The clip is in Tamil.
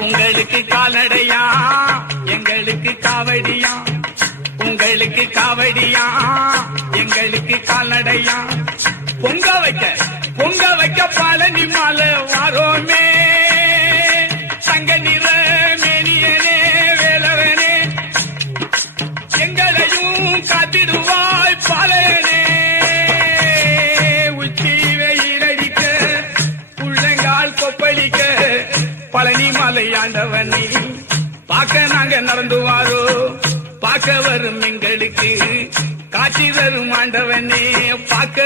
உங்களுக்கு காலடையா? எங்களுக்கு காவடியா? உங்களுக்கு காவடியா? எங்களுக்கு கால்நடையா? பொங்க வைக்க பொங்க வைக்க பழனி மாலை வாரோமே. சங்க நிற மேனியனே வேலவனே. எங்களையும் காத்திடுவாய் பாலனே உச்சி வெயிலடிக்க உள்ளங்கால் கொப்பளிக்க பழனி மலை ஆண்டவனே பார்க்க நாங்க நடந்து வாரோ பார்க்க வரும் எங்களுக்கு. காட்சி தரும் ஆண்டவனே பார்க்க